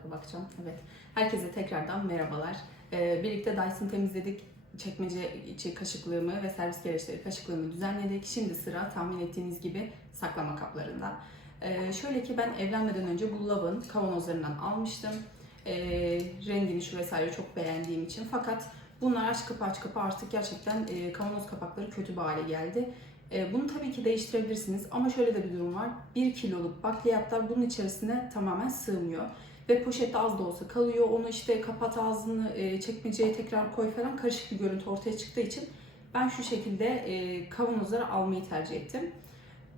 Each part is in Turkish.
tarafa bakacağım. Evet. Herkese tekrardan merhabalar. Ee, birlikte Dyson temizledik. Çekmece içi kaşıklığımı ve servis gereçleri kaşıklığımı düzenledik. Şimdi sıra tahmin ettiğiniz gibi saklama kaplarında. Ee, şöyle ki ben evlenmeden önce bu Love'ın kavanozlarından almıştım. Ee, rengini şu vesaire çok beğendiğim için. Fakat bunlar aç kapı aç kapı artık gerçekten e, kavanoz kapakları kötü bir hale geldi. E, Bunu tabii ki değiştirebilirsiniz ama şöyle de bir durum var. 1 kiloluk bakliyatlar bunun içerisine tamamen sığmıyor. Ve poşette az da olsa kalıyor. Onu işte kapat ağzını, e, çekmeceye tekrar koy falan karışık bir görüntü ortaya çıktığı için ben şu şekilde e, kavanozları almayı tercih ettim.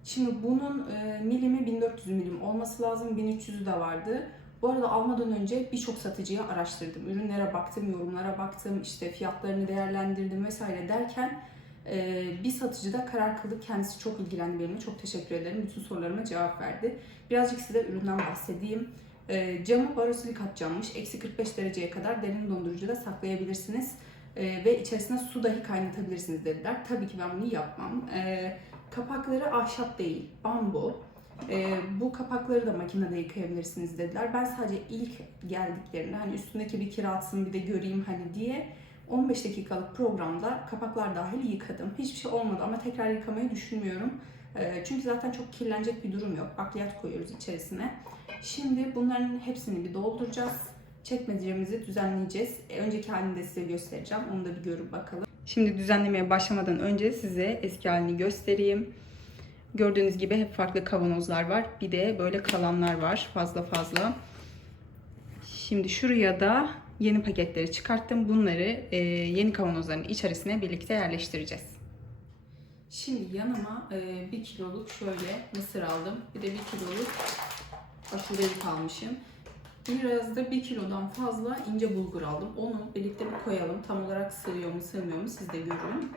Şimdi bunun e, milimi 1400 milim olması lazım. 1300'ü de vardı. Bu arada almadan önce birçok satıcıya araştırdım. Ürünlere baktım, yorumlara baktım, işte fiyatlarını değerlendirdim vesaire derken ee, bir satıcı da karar kıldı. Kendisi çok ilgilendi benimle. Çok teşekkür ederim. Bütün sorularıma cevap verdi. Birazcık size üründen bahsedeyim. Ee, camı borosilikat cammış. Eksi 45 dereceye kadar derin dondurucuda saklayabilirsiniz. Ee, ve içerisine su dahi kaynatabilirsiniz dediler. Tabii ki ben bunu yapmam. Ee, kapakları ahşap değil, bambu. Ee, bu kapakları da makinede yıkayabilirsiniz dediler. Ben sadece ilk geldiklerinde hani üstündeki bir kiratsın bir de göreyim hani diye 15 dakikalık programda kapaklar dahil yıkadım. Hiçbir şey olmadı ama tekrar yıkamayı düşünmüyorum. Çünkü zaten çok kirlenecek bir durum yok. Bakliyat koyuyoruz içerisine. Şimdi bunların hepsini bir dolduracağız. Çekmecemizi düzenleyeceğiz. E, Önceki halini de size göstereceğim. Onu da bir görüp bakalım. Şimdi düzenlemeye başlamadan önce size eski halini göstereyim. Gördüğünüz gibi hep farklı kavanozlar var. Bir de böyle kalanlar var fazla fazla. Şimdi şuraya da yeni paketleri çıkarttım. Bunları e, yeni kavanozların içerisine birlikte yerleştireceğiz. Şimdi yanıma e, 1 kiloluk şöyle mısır aldım. Bir de 1 kiloluk aşureyi almışım. Biraz da 1 kilodan fazla ince bulgur aldım. Onu birlikte bir koyalım. Tam olarak sığıyor mu sığmıyor mu siz de görün.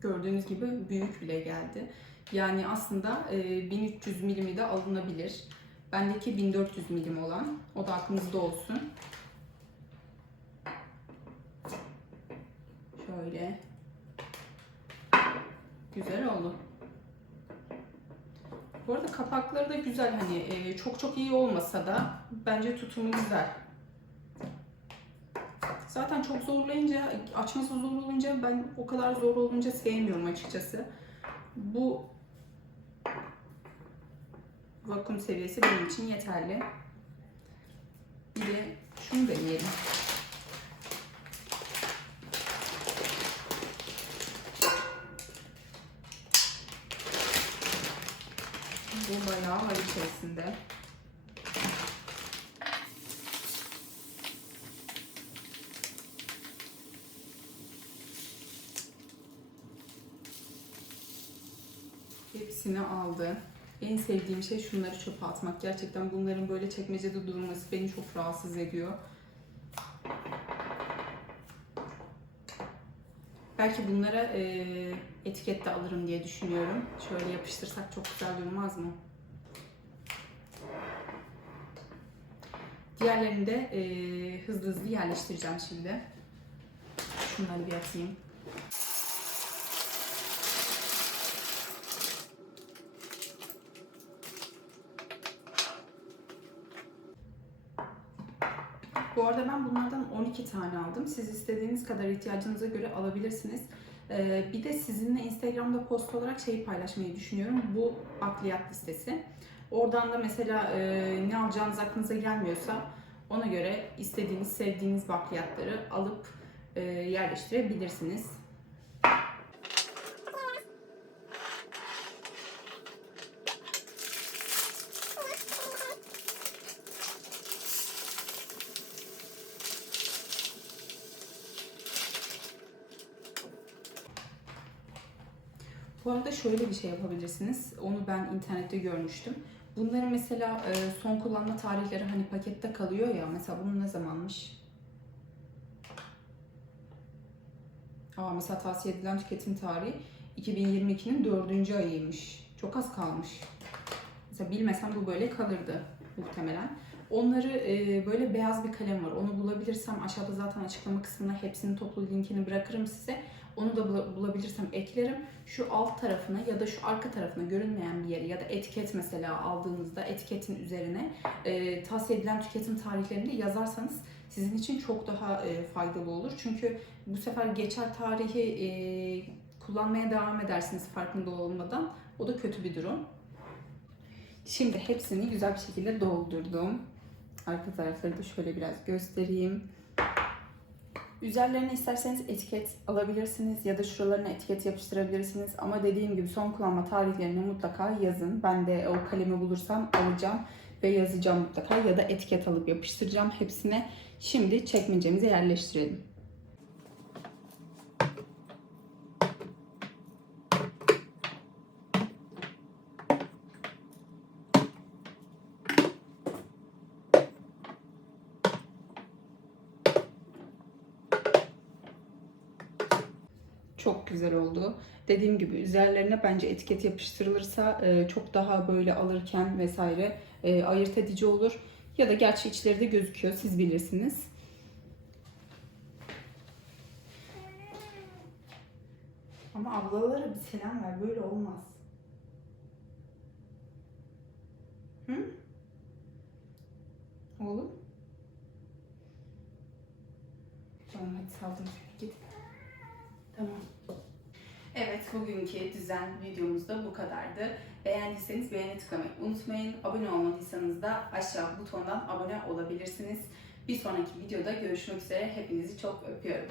Gördüğünüz gibi büyük bile geldi. Yani aslında e, 1300 milimi de alınabilir. Bendeki 1400 milim olan. O da aklınızda olsun. Şöyle. Güzel oldu. Bu arada kapakları da güzel hani e, çok çok iyi olmasa da bence tutumu güzel. Zaten çok zorlayınca, açması zor olunca ben o kadar zor olunca sevmiyorum açıkçası. Bu vakum seviyesi benim için yeterli. Bir de şunu deneyelim. Bu bayağı var içerisinde. Hepsini aldı. En sevdiğim şey şunları çöpe atmak. Gerçekten bunların böyle çekmecede durması beni çok rahatsız ediyor. Belki bunlara e, etiket de alırım diye düşünüyorum. Şöyle yapıştırsak çok güzel durmaz mı? Diğerlerini de e, hızlı hızlı yerleştireceğim şimdi. Şunları bir atayım. Bu arada ben bunlardan 12 tane aldım. Siz istediğiniz kadar ihtiyacınıza göre alabilirsiniz. Ee, bir de sizinle Instagram'da post olarak şeyi paylaşmayı düşünüyorum. Bu bakliyat listesi. Oradan da mesela e, ne alacağınız aklınıza gelmiyorsa ona göre istediğiniz, sevdiğiniz bakliyatları alıp e, yerleştirebilirsiniz. Bu arada şöyle bir şey yapabilirsiniz. Onu ben internette görmüştüm. Bunların mesela e, son kullanma tarihleri hani pakette kalıyor ya. Mesela bunun ne zamanmış? Aa, mesela tavsiye edilen tüketim tarihi 2022'nin 4. ayıymış. Çok az kalmış. Mesela bilmesem bu böyle kalırdı. muhtemelen. Onları e, böyle beyaz bir kalem var. Onu bulabilirsem aşağıda zaten açıklama kısmına hepsinin toplu linkini bırakırım size. Onu da bula- bulabilirsem eklerim. Şu alt tarafına ya da şu arka tarafına görünmeyen bir yere ya da etiket mesela aldığınızda etiketin üzerine e, tavsiye edilen tüketim tarihlerini de yazarsanız sizin için çok daha e, faydalı olur. Çünkü bu sefer geçer tarihi e, kullanmaya devam edersiniz farkında olmadan. O da kötü bir durum. Şimdi hepsini güzel bir şekilde doldurdum. Arka tarafları da şöyle biraz göstereyim. Üzerlerine isterseniz etiket alabilirsiniz ya da şuralarına etiket yapıştırabilirsiniz. Ama dediğim gibi son kullanma tarihlerini mutlaka yazın. Ben de o kalemi bulursam alacağım ve yazacağım mutlaka ya da etiket alıp yapıştıracağım hepsine. Şimdi çekmecemize yerleştirelim. Çok güzel oldu. Dediğim gibi üzerlerine bence etiket yapıştırılırsa e, çok daha böyle alırken vesaire e, ayırt edici olur. Ya da gerçi içleri de gözüküyor siz bilirsiniz. Ama ablalara bir selam ver böyle olmaz. Evet bugünkü düzen videomuz da bu kadardı. Beğendiyseniz beğeni tıklamayı unutmayın. Abone olmadıysanız da aşağı butondan abone olabilirsiniz. Bir sonraki videoda görüşmek üzere. Hepinizi çok öpüyorum.